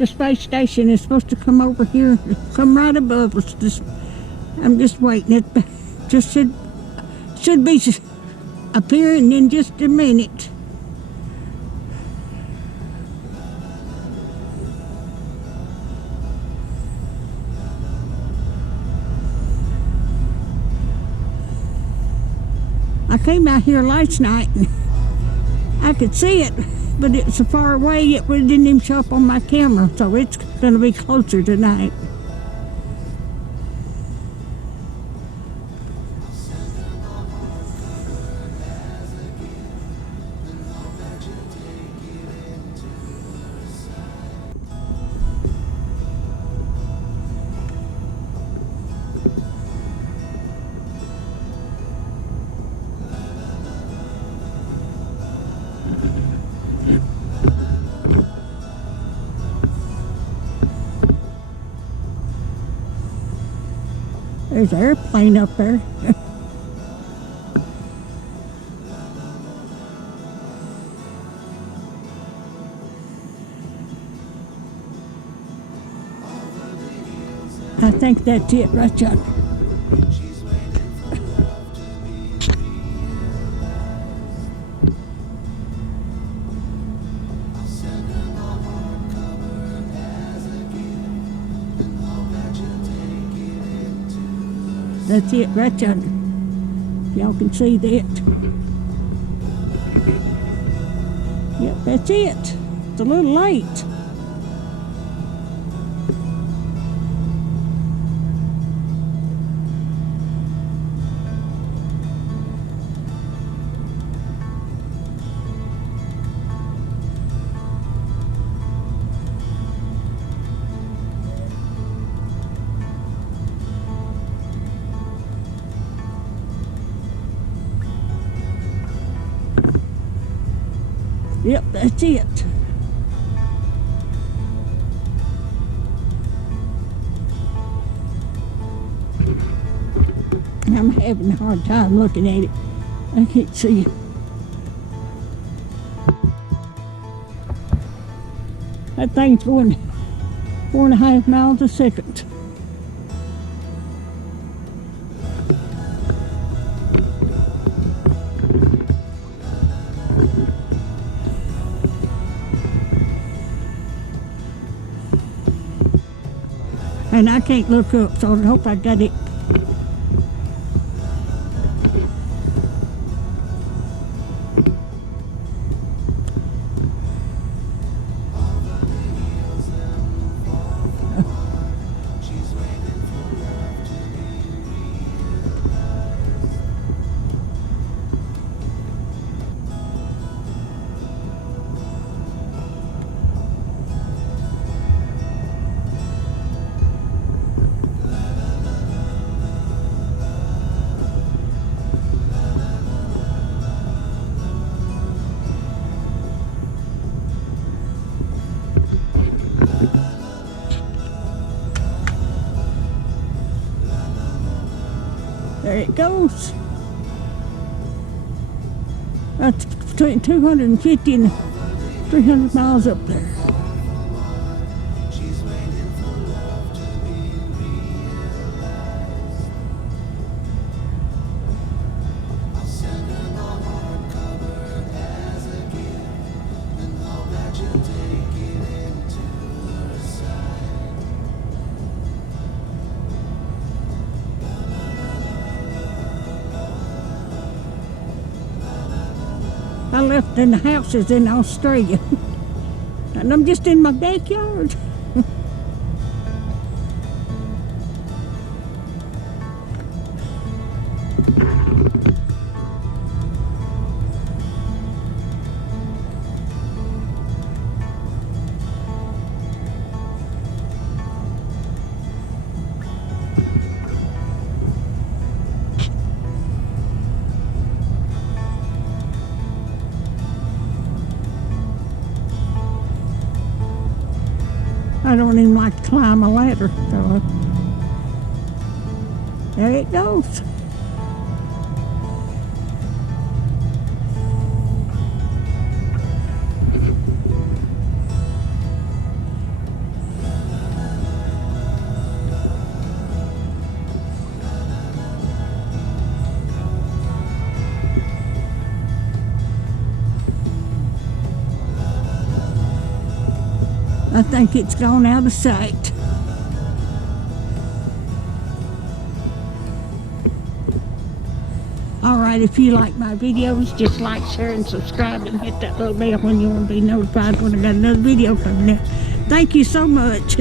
the space station is supposed to come over here, come right above us. I'm just waiting. It just should be appearing in just a minute. I came out here last night and I could see it, but it's so far away it didn't even show up on my camera, so it's going to be closer tonight. There's an airplane up there. I think that's it right there. That's it right there. Y'all can see that. Yep, that's it. It's a little late. Yep, that's it. I'm having a hard time looking at it. I can't see it. That thing's going 4.5 miles a second. And I can't look up, so I hope I got it. There it goes. That's between 250 and 300 miles up there. I left in the houses in Australia, and I'm just in my backyard. I don't even like to climb a ladder, so there it goes. I think it's gone out of sight. Alright, if you like my videos, just like, share, and subscribe, and hit that little bell when you want to be notified when I got another video coming out. Thank you so much.